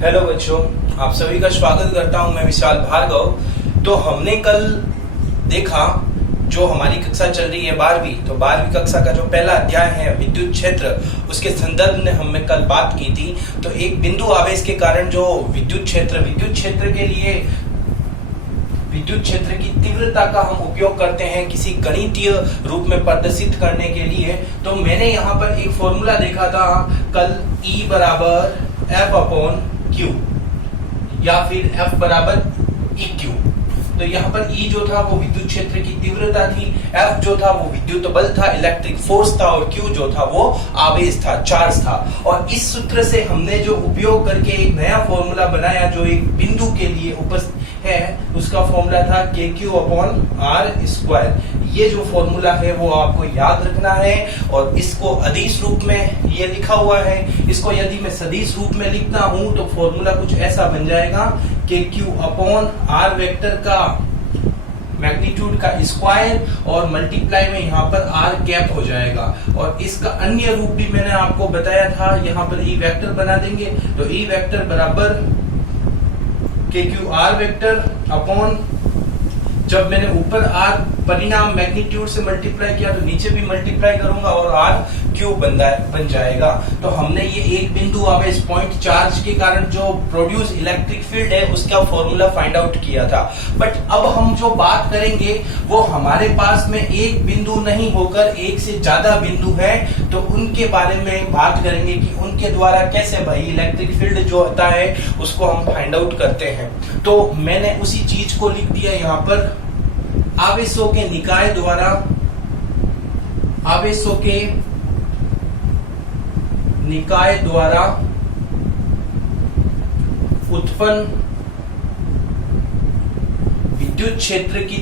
Hello बच्चों, आप सभी का स्वागत करता हूं मैं विशाल भार्गव। तो हमने कल देखा जो हमारी कक्षा चल रही है 12वीं, तो 12वीं कक्षा का जो पहला अध्याय है विद्युत क्षेत्र, उसके संदर्भ में हमने कल बात की थी। तो एक बिंदु आवेश के कारण जो विद्युत क्षेत्र के लिए विद्युत क्षेत्र की तीव्रता का हम उपयोग करते हैं किसी गणितीय रूप में प्रदर्शित करने के लिए। तो मैंने यहाँ पर एक फॉर्मूला देखा था कल, E बराबर F अपॉन Q या फिर F बराबर EQ। तो यहाँ पर E जो था वो विद्युत क्षेत्र की तीव्रता थी, F जो था वो विद्युत बल था, इलेक्ट्रिक फोर्स था, और Q जो था वो आवेश था, चार्ज था। और इस सूत्र से हमने जो उपयोग करके एक नया फॉर्मूला बनाया जो एक बिंदु के लिए उपस्थित है, उसका फॉर्मूला था KQ अपॉन R स्क्वायर। ये जो फॉर्मूला है वो आपको याद रखना है और इसको अदिश रूप में ये लिखा हुआ है। इसको यदि मैं सदिश रूप में लिखता हूं तो फॉर्मूला कुछ ऐसा बन जाएगा, KQ अपॉन R वेक्टर का मैग्नीट्यूड का स्क्वायर और मल्टीप्लाई में यहाँ पर R कैप हो जाएगा। और इसका अन्य रूप भी मैंने आपको बताया था, यहाँ पर E वेक्टर बना देंगे। तो E वेक्टर बराबर KQ R वेक्टर अपॉन, जब मैंने ऊपर R परिणाम मैग्नीट्यूड से मल्टीप्लाई किया तो नीचे भी मल्टीप्लाई करूंगा और R क्यूब बन जाएगा। तो हमने ये एक बिंदु आवेश पॉइंट चार्ज के कारण जो प्रोड्यूस इलेक्ट्रिक फील्ड है उसका फॉर्मूला फाइंड आउट किया था। बट अब हम जो बात करेंगे वो हमारे पास में एक बिंदु नहीं होकर एक से ज्यादा बिंदु है, तो उनके बारे में बात करेंगे कि उनके द्वारा कैसे भाई इलेक्ट्रिक फील्ड जो होता है उसको हम फाइंड आउट करते हैं। तो मैंने उसी चीज को लिख दिया यहाँ पर, आवेशों के निकाय द्वारा उत्पन्न विद्युत क्षेत्र की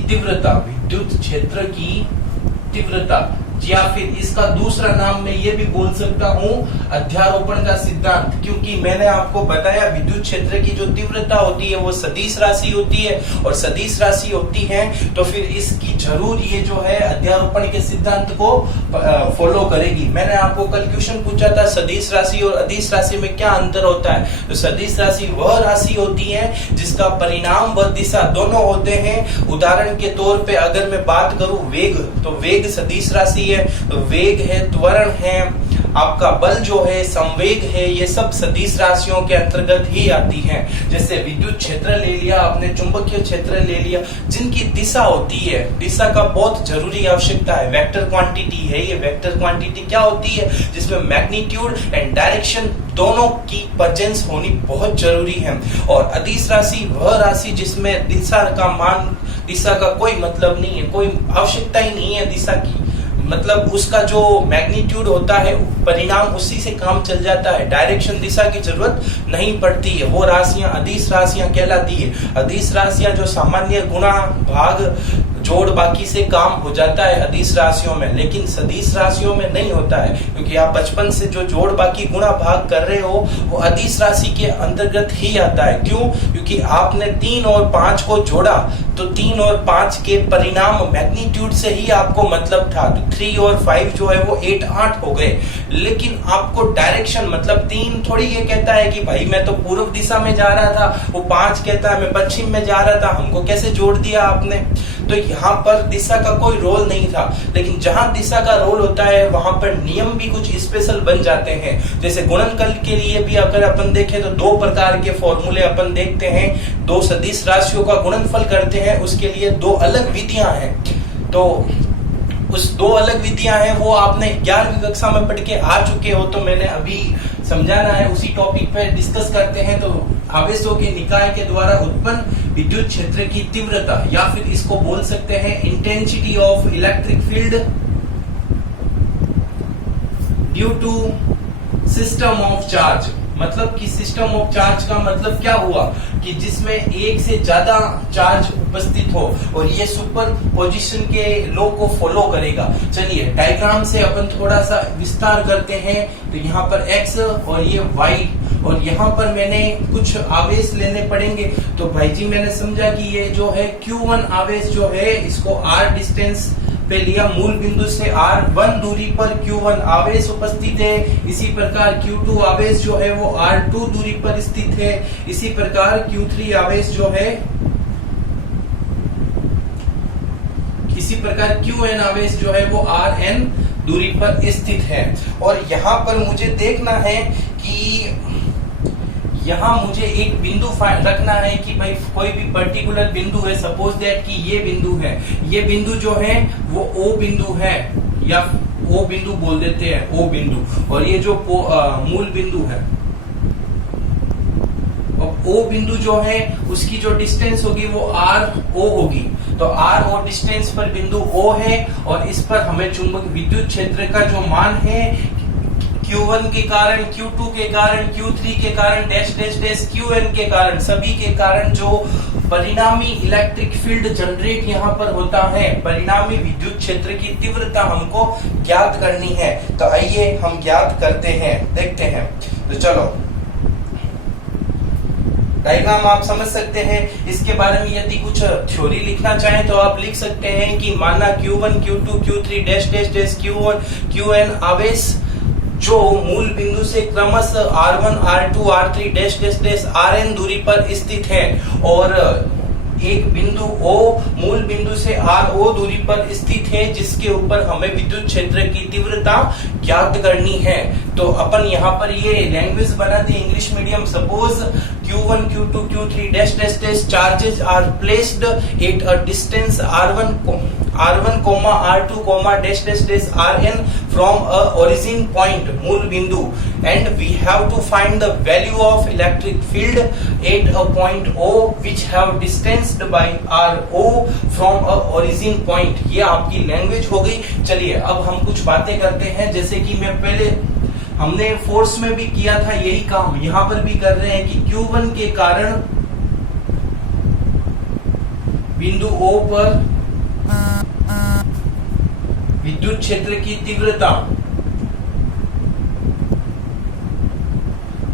तीव्रता, या फिर इसका दूसरा नाम मैं ये भी बोल सकता हूं अध्यारोपण का सिद्धांत, क्योंकि मैंने आपको बताया विद्युत क्षेत्र की जो तीव्रता होती है वो सदिश राशि होती है, और सदिश राशि होती है तो फिर इसकी जरूर ये जो है अध्यारोपण के सिद्धांत को फॉलो करेगी। मैंने आपको कल क्वेश्चन पूछा था सदिश राशि और अदिश राशि में क्या अंतर होता है। तो सदिश राशि वह राशि होती है जिसका परिणाम व दिशा दोनों होते हैं। उदाहरण के तौर पे अगर मैं बात करूं वेग, तो वेग सदिश राशि है, तो वेग है, त्वरण है, आपका बल जो है, संवेग है, ये सब सदिश राशियों के अंतर्गत ही आती हैं। जैसे विद्युत क्षेत्र ले लिया आपने, चुंबकीय क्षेत्र ले लिया, जिनकी दिशा होती है, दिशा का बहुत जरूरी आवश्यकता है। वेक्टर क्वांटिटी है ये। वेक्टर क्वांटिटी क्या होती है? जिसमें मैग्नीट्यूड एंड डायरेक्शन दोनों की प्रेजेंस होनी बहुत जरूरी है। और अदिश राशि वह राशि जिसमें दिशा का कोई मतलब नहीं है, कोई आवश्यकता ही नहीं है दिशा की, मतलब उसका जो मैग्नीट्यूड होता है परिणाम उसी से काम चल जाता है, डायरेक्शन दिशा की जरूरत नहीं पड़ती है। वो राशियां अदिश राशियां कहलाती है। अदिश राशियां जो सामान्य गुणा भाग जोड़ बाकी से काम हो जाता है अदिश राशियों में, लेकिन सदिश राशियों में नहीं होता है, क्योंकि आप बचपन से जो जोड़ बाकी गुणा भाग कर रहे हो वो अदिश राशि के अंतर्गत ही आता है। क्यों? क्योंकि आपने 3 और 5 को जोड़ा, तो 3 और 5 के परिणाम मैग्नीट्यूड से ही आपको मतलब था। तो 3 और 5 जो है वो 8 8 हो गए, लेकिन आपको डायरेक्शन मतलब 3 थोड़ी ये कहता है कि भाई मैं तो पूर्व दिशा में जा रहा था, वो 5 कहता है मैं पश्चिम में जा रहा था, हमको कैसे जोड़ दिया आपने। तो यहाँ पर दिशा का कोई रोल नहीं था, लेकिन जहां दिशा का रोल होता है वहां पर नियम भी कुछ स्पेशल बन जाते हैं। जैसे गुणनफल के लिए भी अगर अपन देखें तो 2 प्रकार के फॉर्मूले अपन देखते हैं। 2 सदिश राशियों का गुणनफल करते हैं, उसके लिए 2 अलग विधियां हैं। तो उस 2 अलग विधियां हैं वो आपने 11वीं कक्षा में पढ़ के आ चुके हो, तो मैंने अभी समझाना है, उसी टॉपिक पे डिस्कस करते हैं। तो आवेशों के निकाय के द्वारा उत्पन्न विद्युत क्षेत्र की तीव्रता, या फिर इसको बोल सकते हैं intensity of electric field due to system of charge. मतलब कि सिस्टम ऑफ चार्ज का मतलब क्या हुआ कि जिसमें एक से ज्यादा चार्ज उपस्थित हो और ये सुपर पोजिशन के लॉ को फॉलो करेगा। चलिए डायग्राम से अपन थोड़ा सा विस्तार करते हैं। तो यहाँ पर x और ये y, और यहाँ पर मैंने कुछ आवेश लेने पड़ेंगे। तो भाई जी मैंने समझा कि ये जो है Q1 आवेश जो है इसको r डिस्टेंस पे लिया, मूल बिंदु से R1 दूरी पर Q1 आवेश उपस्थित है, इसी प्रकार Q2 आवेश जो है वो R2 दूरी पर स्थित है, इसी प्रकार Q3 आवेश जो है, इसी प्रकार Qn आवेश जो है वो Rn दूरी पर स्थित है। और यहाँ पर मुझे देखना है कि यहाँ मुझे एक बिंदु रखना है कि भाई कोई भी पर्टिकुलर बिंदु है, सपोज दैट कि ये बिंदु है, ये बिंदु जो है वो O बिंदु है, या O बिंदु बोल देते हैं, O बिंदु, और ये जो मूल बिंदु है, और O बिंदु जो है उसकी जो डिस्टेंस होगी वो RO होगी। तो RO डिस्टेंस पर बिंदु O है, और इस पर हमें चुंबक विद्युत क्षेत्र का जो मान है Q1 के कारण, Q2 के कारण, Q3 के कारण, डैश डैश डैश Qn के कारण, सभी के कारण जो परिणामी इलेक्ट्रिक फील्ड जनरेट यहाँ पर होता है, परिणामी विद्युत क्षेत्र की तीव्रता हमको ज्ञात करनी है। तो आइए हम ज्ञात करते हैं, देखते हैं। तो चलो, डायग्राम आप समझ सकते हैं। इसके बारे में यदि कुछ थ्योरी लिखना चाहें तो आप लिख सकते हैं कि माना Q1, Q2, Q3 dash dash dash Q1, Qn आवेश जो मूल बिंदु से क्रमशः R1, R2, R3 dash dash dash Rn दूरी पर स्थित है, और एक बिंदु O मूल बिंदु से RO दूरी पर स्थित है, जिसके ऊपर हमें विद्युत क्षेत्र की तीव्रता ज्ञात करनी है। तो अपन यहाँ पर ये लैंग्वेज बना दी English medium. Suppose Q1, Q2, Q3 dash dash dash charges are placed at a distance R1, R2, dash dash dash Rn from a origin point मूल बिंदु, and we have to find the value of electric field at a point O which have distanced by RO from a origin point। ये आपकी language हो गई। चलिए अब हम कुछ बातें करते हैं, जैसे कि मैं पहले हमने फोर्स में भी किया था यही काम, यहां पर भी कर रहे हैं कि Q1 के कारण बिंदु O पर विद्युत क्षेत्र की तीव्रता,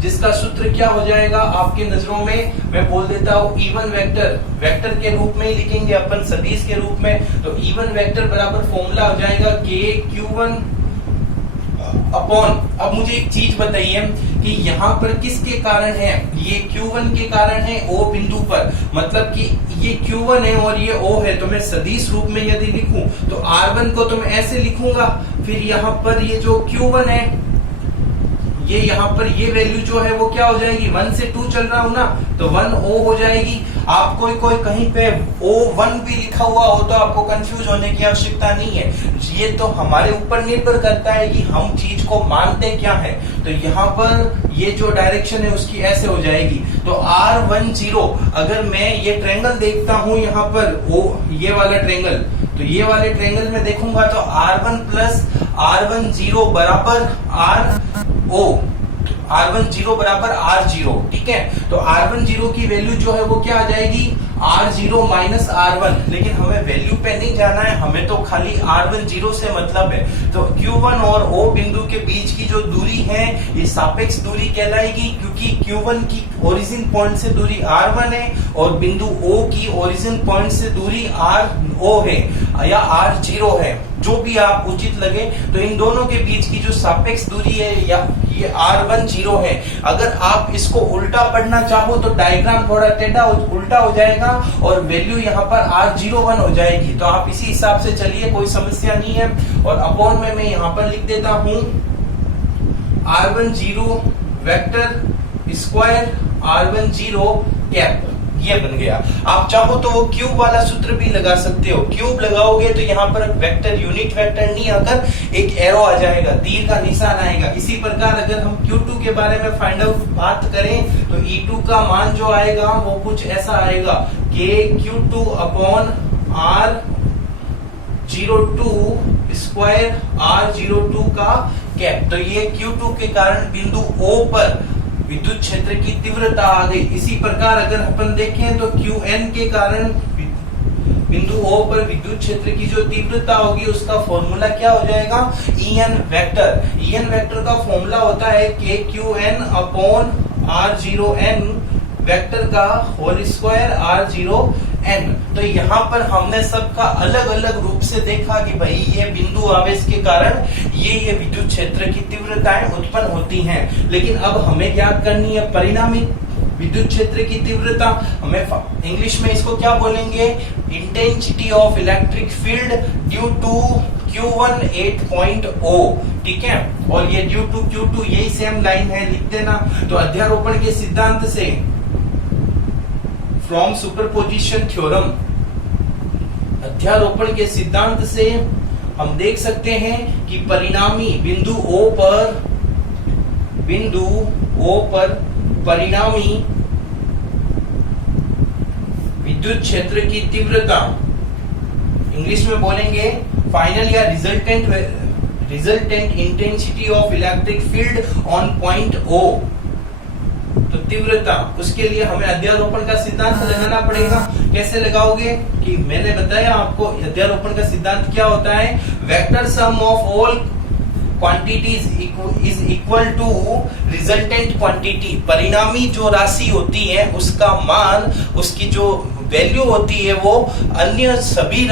जिसका सूत्र क्या हो जाएगा आपके नजरों में, मैं बोल देता हूं E1 वेक्टर के रूप में ही लिखेंगे अपन, सदिश के रूप में। तो E1 वेक्टर बराबर फॉर्मूला हो जाएगा KQ1 अपॉन, अब मुझे एक चीज बताइए कि यहाँ पर किसके कारण है, ये Q1 के कारण है O बिंदु पर, मतलब कि ये Q1 है और ये O है। तो मैं सदिश रूप में यदि लिखूं तो R1 को तो मैं ऐसे लिखूंगा, फिर यहाँ पर ये जो Q1 है, ये यहाँ पर ये वैल्यू जो है वो क्या हो जाएगी, 1 से 2 चल रहा हूं ना, तो 1 O हो जाएगी। आप कोई कहीं पे O1 भी लिखा हुआ हो तो आपको कंफ्यूज होने की आवश्यकता नहीं है, ये तो हमारे ऊपर निर्भर करता है कि हम चीज को मानते क्या है। तो यहाँ पर ये जो डायरेक्शन है उसकी ऐसे हो जाएगी। तो R10, अगर मैं ये ट्रायंगल देखता हूं यहाँ पर ये वाला ट्रायंगल, तो ये वाले ट्रायंगल में देखूंगा तो R1 प्लस R10 बराबर R10 बराबर R0, ठीक है। तो R10 की वैल्यू जो है वो क्या आ जाएगी, R0 माइनस R1। लेकिन हमें वैल्यू पे नहीं जाना है, हमें तो खाली R10 से मतलब है। तो Q1 और O बिंदु के बीच की जो दूरी है ये सापेक्ष दूरी कहलाएगी, क्योंकि Q1 की ओरिजिन पॉइंट से दूरी R1 है और बिंदु O की ओरिजिन पॉइंट से दूरी RO है या R0 है, जो भी आप उचित लगे। तो इन दोनों के बीच की जो सापेक्ष दूरी है या ये R10 है। अगर आप इसको उल्टा पढ़ना चाहो तो डायग्राम थोड़ा टेढ़ा उल्टा हो जाएगा और वैल्यू यहाँ पर R01 हो जाएगी। तो आप इसी हिसाब से चलिए, कोई समस्या नहीं है। और अपॉन में मैं यहाँ पर लिख देता हूँ R10 vector square R10 cap, ये बन गया। आप चाहो तो वो क्यूब वाला सूत्र भी लगा सकते हो। क्यूब लगाओगे तो यहाँ पर वेक्टर यूनिट वेक्टर नहीं आकर एक एरो आ जाएगा, तीर का निशान आएगा। इसी प्रकार अगर हम Q2 के बारे में फाइंड आउट बात करें तो E2 का मान जो आएगा वो कुछ ऐसा आएगा कि Q2 upon R02 square R02 का कैप। तो ये Q2 के कारण बिंदु O पर विद्युत क्षेत्र की तीव्रता आ गई। इसी प्रकार अगर अपन देखें तो Qn के कारण बिंदु O पर विद्युत क्षेत्र की जो तीव्रता होगी उसका फॉर्मूला क्या हो जाएगा, En वेक्टर। En वेक्टर का फॉर्मूला होता है KQn अपॉन R0n वेक्टर का होल स्क्वायर R0 एन। तो यहाँ पर हमने सबका अलग अलग रूप से देखा कि भाई ये बिंदु आवेश के कारण ये विद्युत क्षेत्र की तीव्रताएं उत्पन्न होती हैं। लेकिन अब हमें ज्ञात करनी है परिणामी विद्युत क्षेत्र की तीव्रता। हमें इंग्लिश में इसको क्या बोलेंगे, intensity of electric field due to Q1 8.0, ठीक है। और ये ड्यू टू Q2 यही सेम लाइन है, लिख देना। तो अध्यारोपण के सिद्धांत से, फ्रॉम सुपरपोजिशन थ्योरम, अध्यारोपण के सिद्धांत से हम देख सकते हैं कि परिणामी बिंदु O पर परिणामी विद्युत क्षेत्र की तीव्रता, इंग्लिश में बोलेंगे फाइनल या resultant intensity of electric field on point O। तो तीव्रता, उसके लिए हमें अध्यारोपण का सिद्धांत लगाना पड़ेगा। कैसे लगाओगे कि मैंने बताया आपको, अध्यारोपण का सिद्धांत क्या होता है, vector sum of all quantities is equal to resultant quantity. परिणामी जो राशि होती है उसका मान, उसकी जो वैल्यू होती है वो अन्य सभी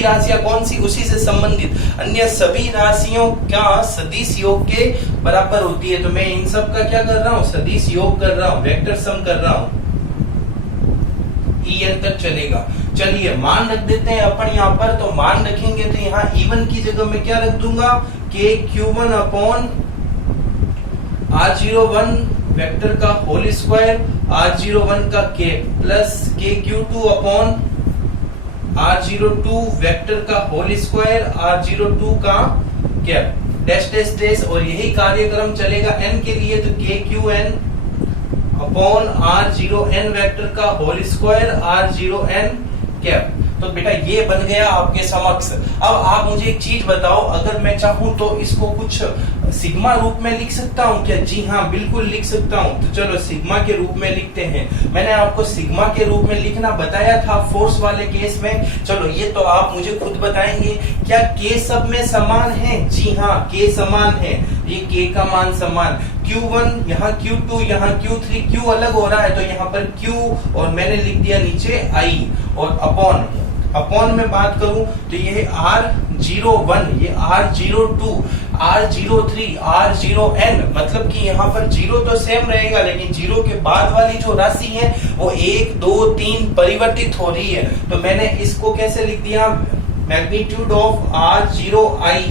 राशियां कौन सी, उसी से संबंधित अन्य सभी राशियों का सदिश योग के बराबर होती है। तो मैं इन सब का क्या कर रहा हूँ, सदिश योग कर रहा हूँ, वेक्टर सम कर रहा हूँ। En तक चलेगा। चलिए मान रख देते हैं अपन यहाँ पर। तो मान रखेंगे तो यहाँ E1 की जगह में क्या रख दूंगा, KQ1 अपॉन R01 वेक्टर का होल स्क्वायर, R01 का K plus KQ2 upon R02 vector का होल स्क्वायर, R02 का कैप, डैश डैश डैश। और यही कार्यक्रम चलेगा n के लिए, तो KQN अपॉन R0n वेक्टर का होल स्क्वायर, R0n कैप। तो बेटा ये बन गया आपके समक्ष। अब आप मुझे एक चीज बताओ, अगर मैं चाहूं तो इसको कुछ सिग्मा रूप में लिख सकता हूं क्या? जी हाँ, बिल्कुल लिख सकता हूं। तो चलो सिग्मा के रूप में लिखते हैं। मैंने आपको सिग्मा के रूप में लिखना बताया था फोर्स वाले केस में। चलो ये तो आप मुझे खुद बताएंगे, क्या K सब में समान है? जी हाँ, K समान है। ये K का मान समान, Q1 यहाँ Q2 यहाँ Q3, Q अलग हो रहा है तो यहाँ पर Q और मैंने लिख दिया नीचे I, और अपॉन में बात करूं तो ये R01, ये R02, R03, R0n, मतलब कि यहाँ पर 0 तो सेम रहेगा, लेकिन 0 के बाद वाली जो राशि है वो 1, 2, 3 परिवर्तित हो रही है। तो मैंने इसको कैसे लिख दिया, मैग्नीट्यूड ऑफ R0I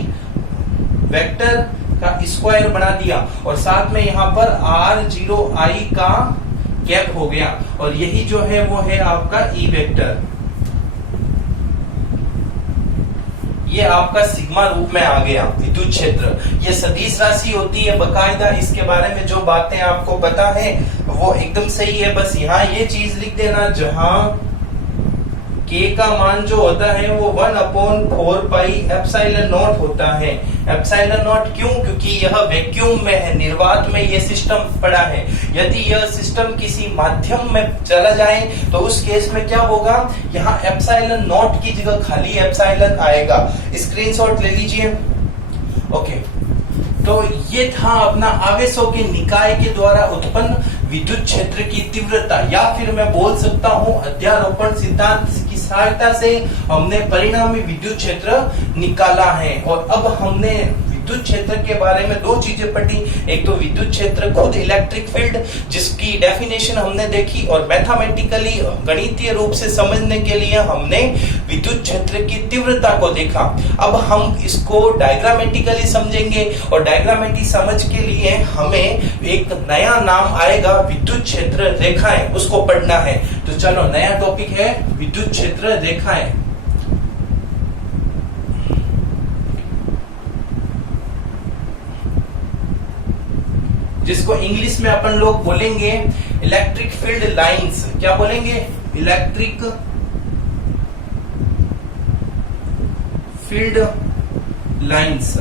वेक्टर का स्क्वायर बना दिया, और साथ में यहाँ पर R0I का कैप हो गया, और यही जो है वो है आपका E वेक्टर। ये आपका सिग्मा रूप में आ गया विद्युत क्षेत्र। ये सदिश राशि होती है बकायदा, इसके बारे में जो बातें आपको पता है वो एकदम सही है। बस यहाँ ये चीज लिख देना, जहां K का मान जो होता है वो 1/4 पाई एप्सिलॉन नॉट होता है। एप्सिलॉन नॉट क्यों? क्योंकि यह वैक्यूम में है, निर्वात में ये सिस्टम पड़ा है। यदि यह सिस्टम किसी माध्यम में चला जाए तो उस केस में क्या होगा, यहाँ एप्सिलॉन नॉट की जगह खाली एप्सिलॉन आएगा। स्क्रीनशॉट ले लीजिए। ओके, तो ये था अपना आवेशों के निकाय के द्वारा उत्पन्न विद्युत क्षेत्र की तीव्रता, या फिर मैं बोल सकता हूं अध्यारोपण सिद्धांत की सहायता से हमने परिणामी विद्युत क्षेत्र निकाला है। और अब हमने विद्युत क्षेत्र के बारे में दो चीजें पढ़ी, एक तो विद्युत क्षेत्र खुद इलेक्ट्रिक फील्ड जिसकी डेफिनेशन हमने देखी, और मैथमेटिकली गणितीय रूप से समझने के लिए हमने विद्युत क्षेत्र की तीव्रता को देखा। अब हम इसको डायग्रामेटिकली समझेंगे, और डायग्रामेटिक समझ के लिए हमें एक नया नाम आएगा विद्युत क्षेत्र रेखाएं, उसको पढ़ना है। तो चलो नया टॉपिक है विद्युत क्षेत्र रेखाएं। जिसको इंग्लिश में अपन लोग बोलेंगे इलेक्ट्रिक फील्ड लाइंस। क्या बोलेंगे? Electric field lines.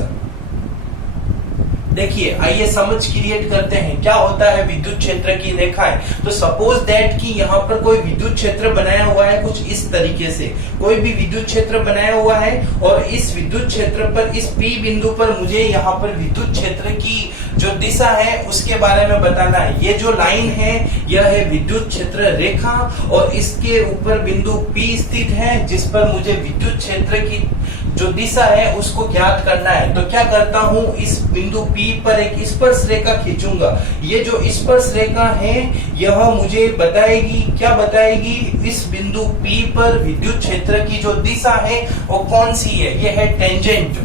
देखिए आइए समझ क्रिएट करते हैं, क्या होता है विद्युत क्षेत्र की रेखाएं। तो सपोज दैट कि यहाँ पर कोई विद्युत क्षेत्र बनाया हुआ है कुछ इस तरीके से, कोई भी विद्युत क्षेत्र बनाया हुआ है, और इस विद्युत क्षेत्र पर इस P बिंदु पर मुझे यहाँ पर विद्युत क्षेत्र की जो दिशा है उसके बारे में बताना है। ये जो लाइन है यह है विद्युत क्षेत्र रेखा और इसके ऊपर बिंदु P स्थित है जिस पर मुझे विद्युत क्षेत्र की जो दिशा है उसको ज्ञात करना है। तो क्या करता हूं, इस बिंदु P पर एक स्पर्श रेखा खींचूंगा। ये जो स्पर्श रेखा है यह मुझे बताएगी, क्या बताएगी, इस बिंदु P पर विद्युत क्षेत्र की जो दिशा है वो कौन सी है, ये है टेंजेंट।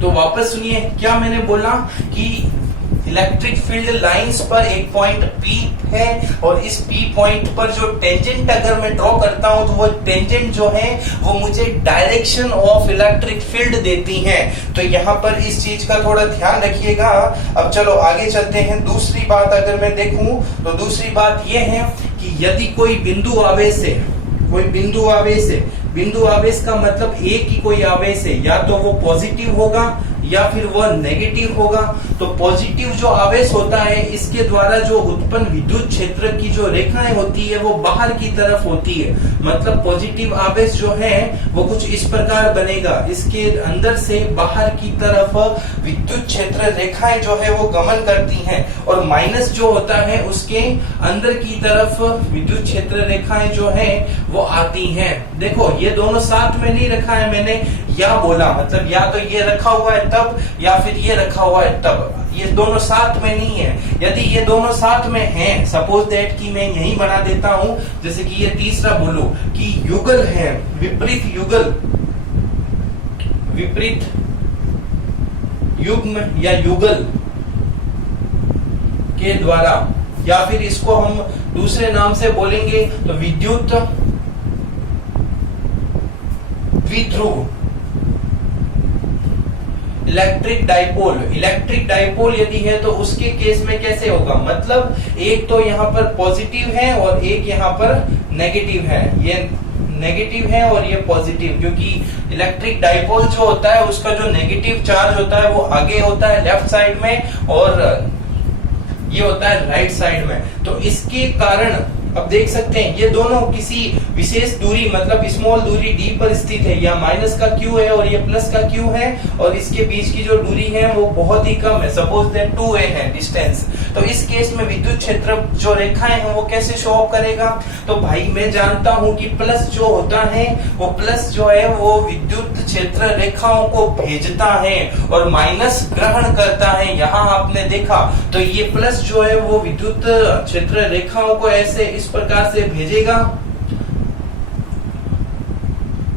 तो वापस सुनिए क्या मैंने बोला कि इलेक्ट्रिक फील्ड लाइंस पर एक पॉइंट P है और इस P पॉइंट पर जो टेंजेंट अगर मैं ड्रॉ करता हूं तो वो टेंजेंट जो है वो मुझे डायरेक्शन ऑफ इलेक्ट्रिक फील्ड देती है। तो यहाँ पर इस चीज का थोड़ा ध्यान रखिएगा। अब चलो आगे चलते हैं। दूसरी बात अगर मैं देखूं तो दूसरी बात ये है कि यदि कोई बिंदु आवेश है, कोई बिंदु आवेश है, बिंदु आवेश का मतलब एक ही कोई आवेश है, या तो वो पॉजिटिव होगा या फिर वह नेगेटिव होगा। तो पॉजिटिव जो आवेश होता है इसके द्वारा जो उत्पन्न विद्युत क्षेत्र की जो रेखाएं होती है वो बाहर की तरफ होती है। मतलब पॉजिटिव आवेश जो है वो कुछ इस प्रकार बनेगा, इसके अंदर से बाहर की तरफ विद्युत क्षेत्र रेखाएं जो है वो गमन करती हैं और माइनस जो होता है उसके अंदर की तरफ विद्युत क्षेत्र रेखाएं जो है वो आती हैं। देखो ये दोनों साथ में नहीं रखा है मैंने, या बोला मतलब या तो ये रखा हुआ है तब या फिर ये रखा हुआ है तब, ये दोनों साथ में नहीं है। यदि ये दोनों साथ में हैं, सपोज दैट कि मैं यही बना देता हूं, जैसे कि ये तीसरा बोलो कि युगल है, विपरीत युगल, विपरीत युग्म या युगल के द्वारा, या फिर इसको हम दूसरे नाम से बोलेंगे तो विद्युत द्विध्रुव, इलेक्ट्रिक डाइपोल। इलेक्ट्रिक डाइपोल यदि है तो उसके केस में कैसे होगा, मतलब एक तो यहाँ पर पॉजिटिव है और एक यहाँ पर नेगेटिव है, ये नेगेटिव है और ये पॉजिटिव, क्योंकि इलेक्ट्रिक डाइपोल जो होता है उसका जो नेगेटिव चार्ज होता है वो आगे होता है लेफ्ट साइड में और ये होता है राइट साइड में। तो इसके कारण अब देख सकते हैं ये दोनों किसी विशेष दूरी मतलब स्मॉल दूरी d पर स्थित है, या माइनस का q है और ये प्लस का q है और इसके बीच की जो दूरी है वो बहुत ही कम है, सपोज दैट 2a है डिस्टेंस। तो इस केस में विद्युत क्षेत्र जो रेखाएं हैं वो कैसे शो अप करेगा, तो भाई मैं जानता हूं कि प्लस जो होता है वो प्लस जो है वो विद्युत क्षेत्र रेखाओं को भेजता है और माइनस ग्रहण करता है। यहाँ आपने देखा तो ये प्लस जो है वो विद्युत क्षेत्र रेखाओं को ऐसे इस प्रकार से भेजेगा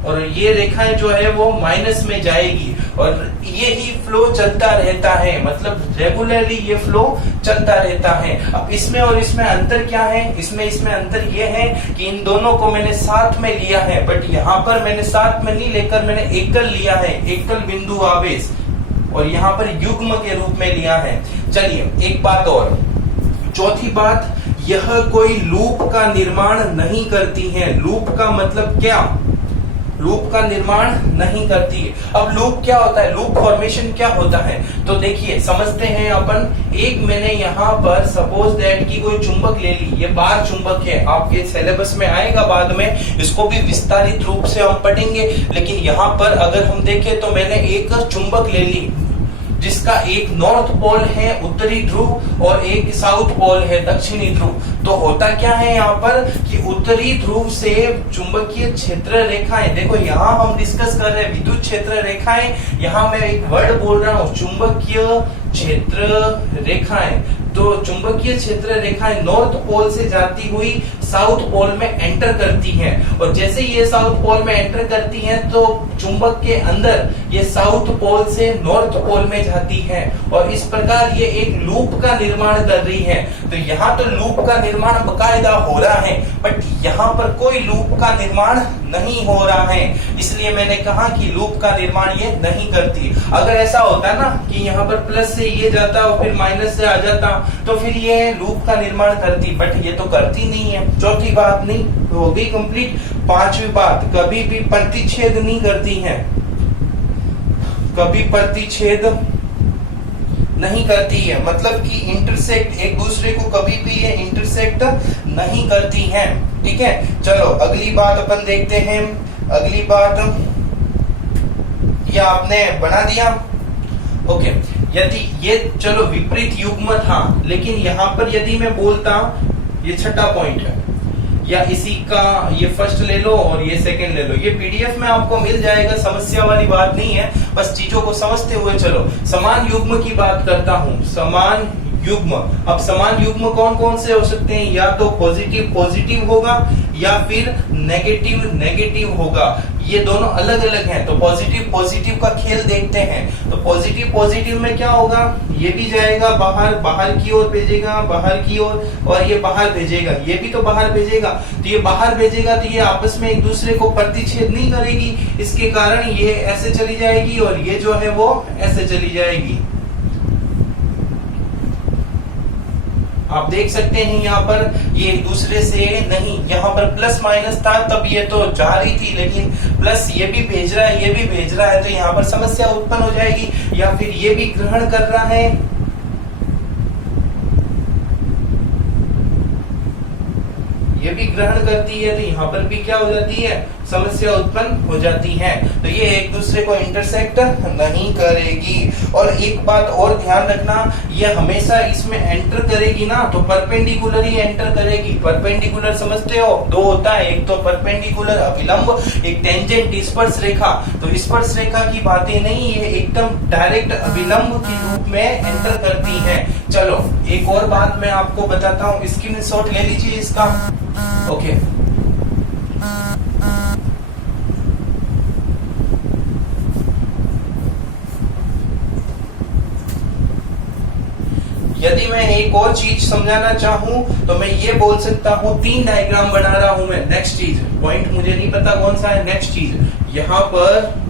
और ये रेखाएं जो है वो माइनस में जाएगी और ये ही फ्लो चलता रहता है, मतलब रेगुलरली ये फ्लो चलता रहता है। अब इसमें और इसमें अंतर क्या है, इसमें अंतर ये है कि इन दोनों को मैंने साथ में लिया है, बट यहाँ पर मैंने साथ में नहीं लेकर मैंने एकल लिया है, एकल बिंदु आवेश, और यहाँ पर युग्म के रूप में लिया है। चलिए एक बात और, चौथी बात, यह कोई लूप का निर्माण नहीं करती है। लूप का मतलब क्या, लूप का निर्माण नहीं करती है। अब लूप क्या होता है, लूप फॉर्मेशन क्या होता है, तो देखिए समझते हैं अपन। एक मैंने यहाँ पर सपोज दैट की कोई चुंबक ले ली, ये बार चुंबक है, आपके सिलेबस में आएगा बाद में, इसको भी विस्तारित रूप से हम पढ़ेंगे। लेकिन यहाँ पर अगर हम देखें तो मैंने एक चुंबक ले ली जिसका एक नॉर्थ पोल है उत्तरी ध्रुव और एक साउथ पोल है दक्षिणी ध्रुव। तो होता क्या है यहाँ पर कि उत्तरी ध्रुव से चुंबकीय क्षेत्र रेखाएं, देखो यहाँ हम डिस्कस कर रहे हैं विद्युत क्षेत्र रेखाएं, यहाँ मैं एक वर्ड बोल रहा हूँ चुंबकीय क्षेत्र रेखाएं। तो चुंबकीय क्षेत्र रेखाएं नॉर्थ पोल से जाती हुई साउथ पोल में एंटर करती हैं और जैसे ये साउथ पोल में एंटर करती हैं तो चुंबक के अंदर ये साउथ पोल से नॉर्थ पोल में जाती है और इस प्रकार ये एक लूप का निर्माण कर रही है। तो यहाँ तो लूप का निर्माण बकायदा हो रहा है, बट यहाँ पर कोई लूप का निर्माण नहीं हो रहा है, इसलिए मैंने कहा कि लूप का निर्माण ये नहीं करती। अगर ऐसा होता ना कि यहाँ पर प्लस से ये जाता और फिर माइनस से आ जाता तो फिर ये लूप का निर्माण करती, बट ये तो करती नहीं है। चौथी बात नहीं हो गई कंप्लीट। पांचवी बात, कभी भी प्रतिच्छेद नहीं करती है, कभी प्रतिच्छेद नहीं करती है, मतलब कि इंटरसेक्ट एक दूसरे को कभी भी ये इंटरसेक्ट नहीं करती हैं। ठीक है, चलो अगली बात अपन देखते हैं। अगली बात ये आपने बना दिया, ओके। यदि ये चलो विपरीत युग्म था, लेकिन यहाँ पर यदि मैं बोलता, ये छठा पॉइंट है, या इसी का ये फर्स्ट ले लो और ये सेकंड ले लो, ये पीडीएफ में आपको मिल जाएगा, समस्या वाली बात नहीं है, बस चीजों को समझते हुए चलो। समान युग्म की बात करता हूं, समान युग्म। अब समान युग्म कौन कौन से हो सकते हैं? या तो पॉजिटिव पॉजिटिव होगा या फिर नेगेटिव नेगेटिव होगा। ये दोनों अलग अलग हैं, तो पॉजिटिव पॉजिटिव का खेल देखते हैं। तो पॉजिटिव पॉजिटिव में क्या होगा? ये भी जाएगा बाहर, बाहर की ओर भेजेगा, बाहर की ओर, और ये बाहर भेजेगा, ये भी तो बाहर भेजेगा। तो ये बाहर भेजेगा तो ये आपस में एक दूसरे को प्रतिच्छेद नहीं करेगी, इसके कारण ये ऐसे चली जाएगी और ये जो है वो ऐसे चली जाएगी। आप देख सकते हैं यहाँ पर ये एक दूसरे से नहीं, यहाँ पर प्लस माइनस था तब ये तो जा रही थी, लेकिन प्लस ये भी भेज रहा है, ये भी भेज रहा है, तो यहाँ पर समस्या उत्पन्न हो जाएगी। या फिर ये भी ग्रहण कर रहा है, ये भी ग्रहण करती है, तो यहाँ पर भी क्या हो जाती है? समस्या उत्पन्न हो जाती है। तो ये एक दूसरे को इंटरसेक्ट नहीं करेगी। और एक बात और ध्यान रखना, ये हमेशा इसमें एंटर करेगी ना तो परपेंडिकुलर ही एंटर करेगी। परपेंडिकुलर समझते हो? दो होता है, एक तो परपेंडिकुलर अभिलंब, एक टेंजेंट स्पर्श रेखा। तो स्पर्श रेखा की बातें नहीं, ये एकदम डायरेक्ट अभिलंब के रूप में एंटर करती है। चलो एक और बात मैं आपको बताता हूँ, स्क्रीनशॉट ले लीजिए इसका। ओके, यदि मैं एक और चीज समझाना चाहूं तो मैं ये बोल सकता हूं, 3 डायग्राम बना रहा हूं मैं। नेक्स्ट चीज, पॉइंट मुझे नहीं पता कौन सा है। नेक्स्ट चीज यहां पर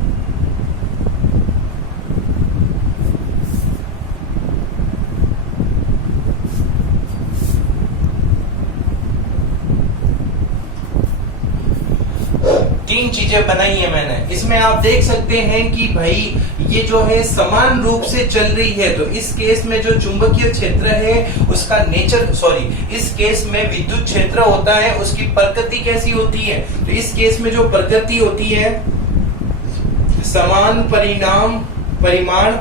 तीन चीजें बनाई है मैंने। इसमें आप देख सकते हैं कि भाई ये जो है समान रूप से चल रही है, तो इस केस में जो चुंबकीय क्षेत्र है उसका नेचर, इस केस में विद्युत क्षेत्र होता है, उसकी प्रकृति कैसी होती है? तो इस केस में जो प्रकृति होती है, समान परिमाण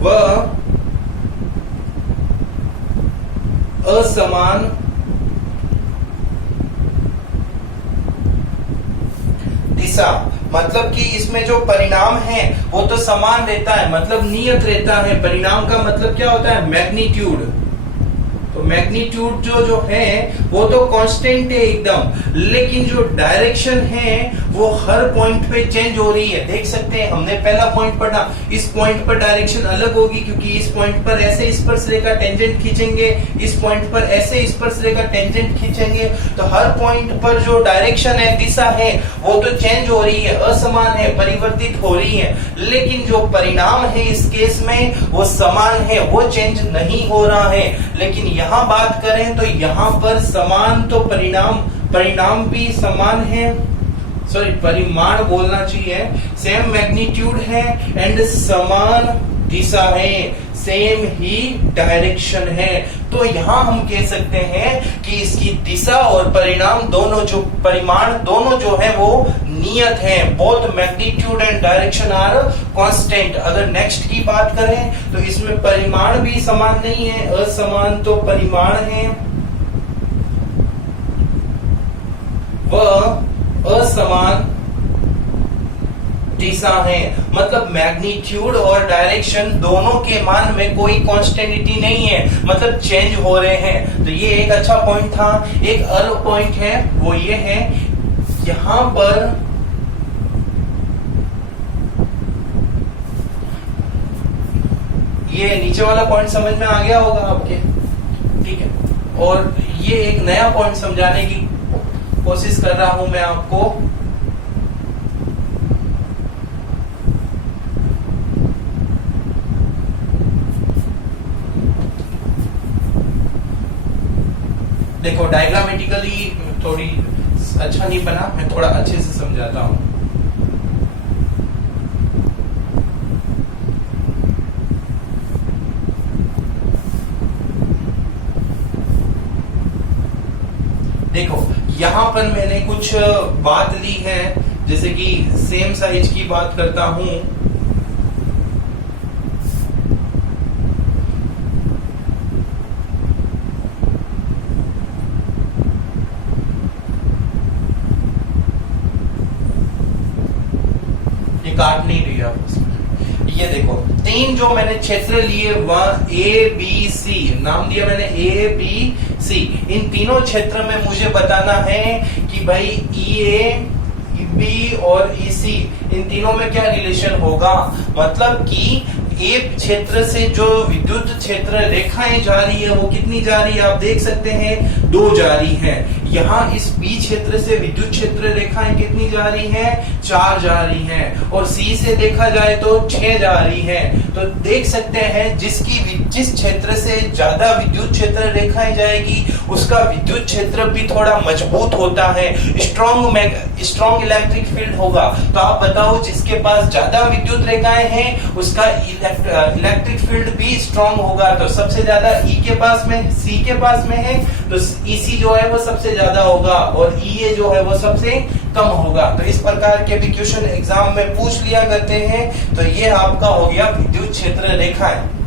व असमान दिशा। मतलब कि इसमें जो परिणाम है वो तो समान रहता है, मतलब नियत रहता है। परिणाम का मतलब क्या होता है? मैग्नीट्यूड। तो मैग्नीट्यूड जो है वो तो कांस्टेंट है एकदम, लेकिन जो डायरेक्शन है वो हर पॉइंट पे चेंज हो रही है। देख सकते हैं, हमने पहला पॉइंट पढ़ा, इस पॉइंट पर डायरेक्शन अलग होगी, क्योंकि इस पॉइंट पर ऐसे स्पर्श रेखा टेंजेंट खींचेंगे, इस पॉइंट पर ऐसे स्पर्श रेखा टेंजेंट खींचेंगे। तो हर पॉइंट पर जो डायरेक्शन है, दिशा है, वो तो चेंज हो रही है, असमान है, परिवर्तित हो रही है। लेकिन जो परिणाम है इस केस में वो समान है, वो चेंज नहीं हो रहा है। लेकिन यहाँ बात करें तो यहाँ पर समान, तो परिणाम भी समान है, परिमाण बोलना चाहिए, सेम मैग्नीट्यूड है एंड समान दिशा है, सेम ही डायरेक्शन है। तो यहाँ हम कह सकते हैं कि इसकी दिशा और परिणाम दोनों, जो परिमाण दोनों जो है वो नियत है। Both magnitude and direction are constant. अगर नेक्स्ट की बात करें तो इसमें परिमाण भी समान नहीं है, असमान तो परिमाण है व असमान दिशा है। मतलब मैग्नीट्यूड और डायरेक्शन दोनों के मान में कोई कॉन्स्टेंटिटी नहीं है, मतलब चेंज हो रहे हैं। तो ये एक अच्छा पॉइंट था। एक अलग पॉइंट है वो ये है, यहां पर ये नीचे वाला पॉइंट समझ में आ गया होगा आपके, ठीक है। और ये एक नया पॉइंट समझाने की कोशिश कर रहा हूं मैं आपको। देखो डायग्रामेटिकली थोड़ी अच्छा नहीं बना, मैं थोड़ा अच्छे से समझाता हूं। देखो यहां पर मैंने कुछ बात ली है, जैसे कि सेम साइज की बात करता हूं, काट नहीं रही है। ये देखो 3 जो मैंने क्षेत्र लिए वह ए बी सी नाम दिया मैंने, ए बी सी। इन तीनों क्षेत्र में मुझे बताना है कि भाई ई ए, बी और ई सी इन तीनों में क्या रिलेशन होगा। मतलब कि ए क्षेत्र से जो विद्युत क्षेत्र रेखाएं जा रही है वो कितनी जा रही है, आप देख सकते हैं 2 जा रही है। यहाँ इस बी क्षेत्र से विद्युत क्षेत्र रेखाएं कितनी जा रही हैं, 4 जा रही हैं। और सी से देखा जाए तो 6 जा रही है। तो देख सकते हैं जिस क्षेत्र से ज्यादा विद्युत क्षेत्र रेखाएं जाएगी उसका विद्युत क्षेत्र भी थोड़ा मजबूत होता है, स्ट्रॉन्ग इलेक्ट्रिक फील्ड होगा। तो आप बताओ जिसके पास ज्यादा विद्युत रेखाएं हैं उसका इलेक्ट्रिक फील्ड भी स्ट्रॉन्ग होगा। तो सबसे ज्यादा ई के पास में, सी के पास में है तो ईसी जो है वो सबसे ज्यादा होगा और ईए जो है वो सबसे कम होगा। तो इस प्रकार के भी क्वेश्चन एग्जाम में पूछ लिया करते हैं। तो ये आपका हो गया विद्युत क्षेत्र रेखाएं।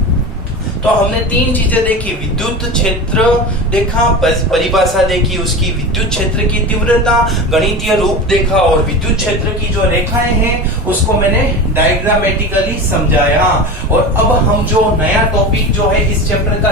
तो हमने 3 चीजें देखी, विद्युत क्षेत्र देखा, परिभाषा देखी उसकी, विद्युत क्षेत्र की तीव्रता, गणितीय रूप देखा और विद्युत क्षेत्र की जो रेखाएं हैं उसको मैंने डायग्रामेटिकली समझाया। और अब हम जो नया टॉपिक जो है इस चैप्टर का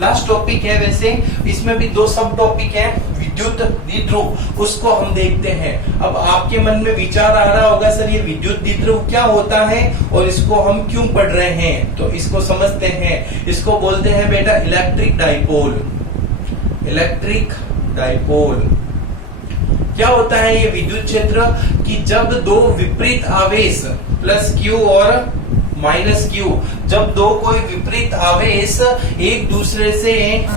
लास्ट टॉपिक है, वैसे इसमें भी 2 सब टॉपिक है, विद्युत द्विध्रुव, उसको हम देखते हैं। अब आपके मन में विचार आ रहा होगा सर ये विद्युत द्विध्रुव क्या होता है और इसको हम क्यों पढ़ रहे हैं, तो इसको समझते हैं। इसको बोलते हैं बेटा इलेक्ट्रिक डाइपोल। इलेक्ट्रिक डाइपोल क्या होता है ये विद्युत क्षेत्र कि जब 2 विपरीत आवेश प्लस क्यू और माइनस क्यू, जब 2 कोई विपरीत आवेश एक दूसरे से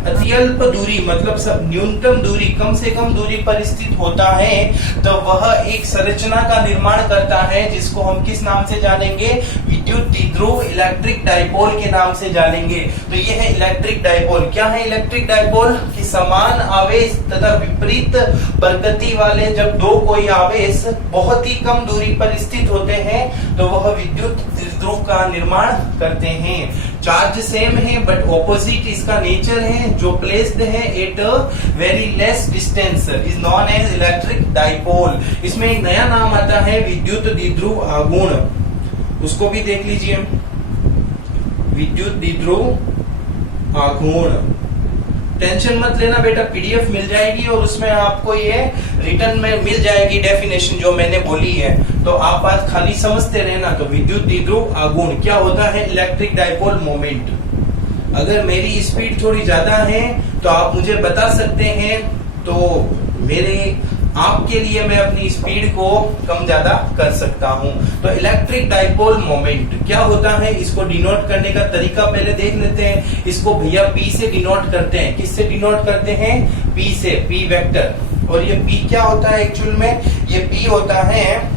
अत्यल्प दूरी मतलब सब न्यूनतम दूरी, कम से कम दूरी पर स्थित होता है तो वह एक संरचना का निर्माण करता है जिसको हम किस नाम से जानेंगे, विद्युत द्विध्रुव इलेक्ट्रिक डाइपोल के नाम से जानेंगे। तो ये है इलेक्ट्रिक डाइपोल। क्या है इलेक्ट्रिक डाइपोल कि समान आवेश तथा विपरीत प्रकृति वाले जब 2 कोई आवेश बहुत ही कम दूरी पर स्थित होते हैं तो वह विद्युत द्विध्रुव का निर्माण करते हैं। चार्ज सेम है बट ऑपोजिट इसका नेचर है, जो प्लेस्ड है at very less distance is known as electric dipole. इसमें एक नया नाम आता है विद्युत द्विध्रुव आघूर्ण, उसको भी देख लीजिए। विद्युत द्विध्रुव आघूर्ण, टेंशन मत लेना बेटा, पीडीएफ मिल जाएगी और उसमें आपको ये रिटर्न में मिल जाएगी डेफिनेशन जो मैंने बोली है। तो आप बात खाली समझते रहना। तो विद्युत द्विध्रुव आघूर्ण क्या होता है, इलेक्ट्रिक डाइपोल मोमेंट। अगर मेरी स्पीड थोड़ी ज्यादा है तो आप मुझे बता सकते हैं, तो आपके लिए मैं अपनी स्पीड को कम ज्यादा कर सकता हूं। तो इलेक्ट्रिक डाइपोल मोमेंट क्या होता है, इसको डिनोट करने का तरीका पहले देख लेते हैं। इसको भैया पी से डिनोट करते हैं। किससे डिनोट करते हैं, पी से, पी वेक्टर। और ये पी क्या होता है एक्चुअल में, ये पी होता है,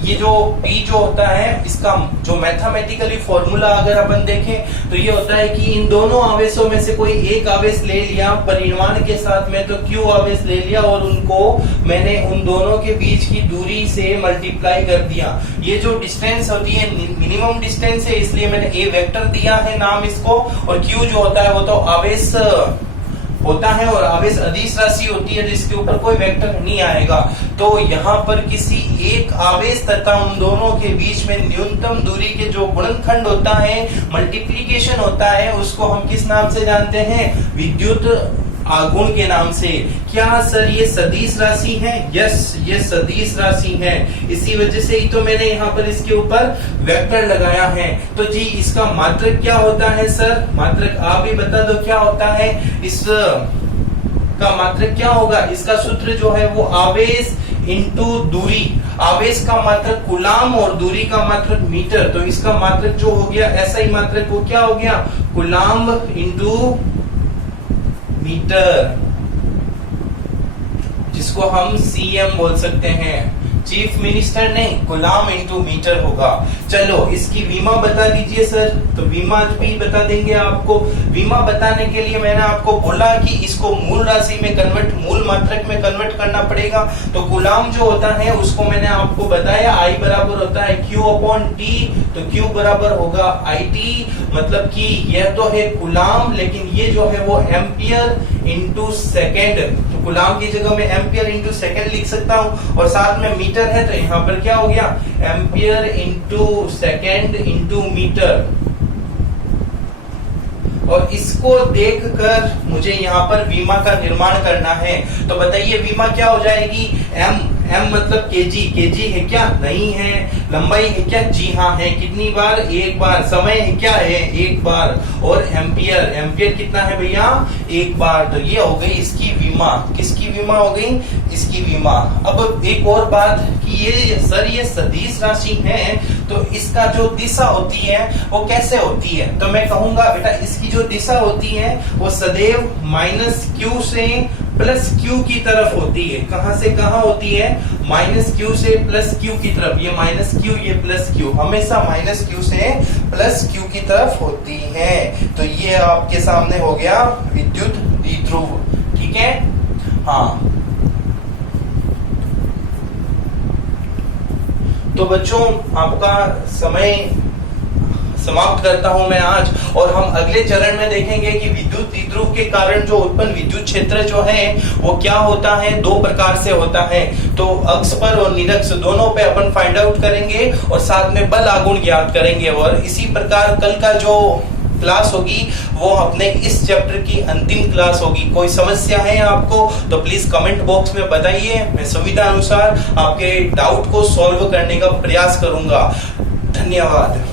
ये जो P जो होता है इसका जो मैथमेटिकली फॉर्मूला अगर अपन देखें तो ये होता है कि इन दोनों आवेशों में से कोई एक आवेश ले लिया परिमाण के साथ में, तो Q आवेश ले लिया और उनको मैंने उन दोनों के बीच की दूरी से मल्टीप्लाई कर दिया। ये जो डिस्टेंस होती है मिनिमम डिस्टेंस है, इसलिए मैंने A वेक्टर दिया है नाम इसको। और Q जो होता है वो तो आवेश होता है और आवेश अदिश राशि होती है जिसके ऊपर कोई वेक्टर नहीं आएगा। तो यहाँ पर किसी एक आवेश तथा उन दोनों के बीच में न्यूनतम दूरी के जो गुणनखंड होता है, मल्टीप्लीकेशन होता है, उसको हम किस नाम से जानते हैं, विद्युत आघूर्ण के नाम से। क्या सर ये सदिश राशि है? यस, ये सदिश राशि है, इसी वजह से ही तो मैंने यहाँ पर इसके ऊपर वेक्टर लगाया है। तो जी इसका मात्रक क्या होता है सर, मात्रक आप भी बता दो क्या होता है, इस का मात्रक क्या होगा। इसका सूत्र जो है वो आवेश इंटू दूरी, आवेश का मात्रक कूलाम और दूरी का मात्रक मीटर। तो इसका मात्रक जो हो गया SI मात्रक वो क्या हो गया, कूलाम इंटू मीटर, जिसको हम CM बोल सकते हैं, चीफ मिनिस्टर नहीं, गुलाम इंटू मीटर होगा। चलो इसकी विमा बता दीजिए सर, तो विमा भी बता देंगे आपको। विमा बताने के लिए मैंने आपको बोला कि इसको मूल राशि में कन्वर्ट, मूल मात्रक में कन्वर्ट करना पड़ेगा। तो गुलाम जो होता है उसको मैंने आपको बताया I बराबर होता है Q/T, तो Q बराबर होगा IT, मतलब कि यह तो है गुलाम लेकिन ये जो है वो एम्पियर इंटू सेकेंड। तो गुलाम की जगह मैं एम्पियर इंटू सेकेंड लिख सकता हूं, और साथ में मीटर है तो यहाँ पर क्या हो गया, ampere into second into metre. और इसको देखकर मुझे यहाँ पर विमा का निर्माण करना है, तो बताइए विमा क्या हो जाएगी, एम मतलब केजी, केजी है क्या, नहीं है। लंबाई है क्या, जी हाँ है। कितनी बार, एक बार। समय है क्या है, एक बार। और एम्पियर, एम्पियर कितना है भैया, एक बार। तो ये हो गई इसकी विमा। किसकी विमा हो गई, इसकी विमा। अब एक और बात कि ये सर ये सदिश राशि है, तो इसका जो दिशा होती है वो कैसे होती है, तो मैं कहूंगा बेटा इसकी जो दिशा होती है वो सदैव माइनस क्यू से प्लस क्यू की तरफ होती है। कहां से कहां होती है, माइनस क्यू से प्लस क्यू की तरफ। ये माइनस क्यू, ये प्लस क्यू, हमेशा माइनस क्यू से प्लस क्यू की तरफ होती है। तो ये आपके सामने हो गया विद्युत द्विध्रुव, ठीक है। हाँ, तो बच्चों आपका समय समाप्त करता हूं मैं आज, और हम अगले चरण में देखेंगे कि विद्युत द्विध्रुव के कारण जो उत्पन्न विद्युत क्षेत्र जो है वो क्या होता है, दो प्रकार से होता है। तो अक्ष पर और निरक्ष दोनों पे अपन फाइंड आउट करेंगे, और साथ में बल आघूर्ण ज्ञात करेंगे। और इसी प्रकार कल का जो क्लास होगी वो अपने इस चैप्टर की अंतिम क्लास होगी। कोई समस्या है आपको तो प्लीज कमेंट बॉक्स में बताइए, मैं सुविधा अनुसार आपके डाउट को सॉल्व करने का प्रयास करूंगा। धन्यवाद।